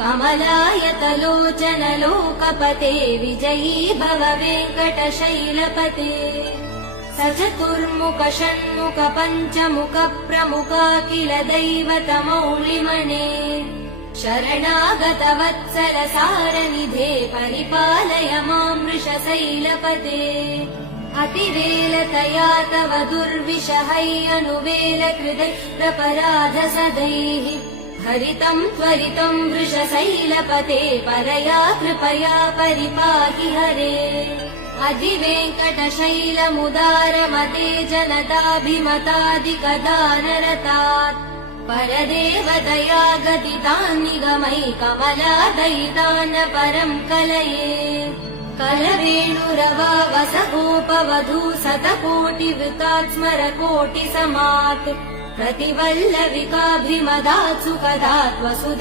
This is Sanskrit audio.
कमलायतलोचन लोकपते विजयी भव वेङ्कटशैलपते सचतुर्मुख षण्मुख पञ्चमुख प्रमुखाखिल दैवतमौलिमने शरणागत वत्सल सारनिधे परिपालय मां वृषशैलपते अतिवेलतया तव दुर्विषहैरनुवेल कृदै प्रपराध सदैः हरितं त्वरितं वृषशैलपते परया कृपया परिपाहि हरे अधिवेङ्कटशैलमुदारमते जनताभिमतादिकदानरतात् परदेवदया गदितान् निगमै कमलादयितान् परं कलये कलवेणुरवा वसगोपवधू शतकोटिवृतात् स्मरकोटिसमात् प्रतिवल्लविकाभिमदात् सुखदात् वसुदेव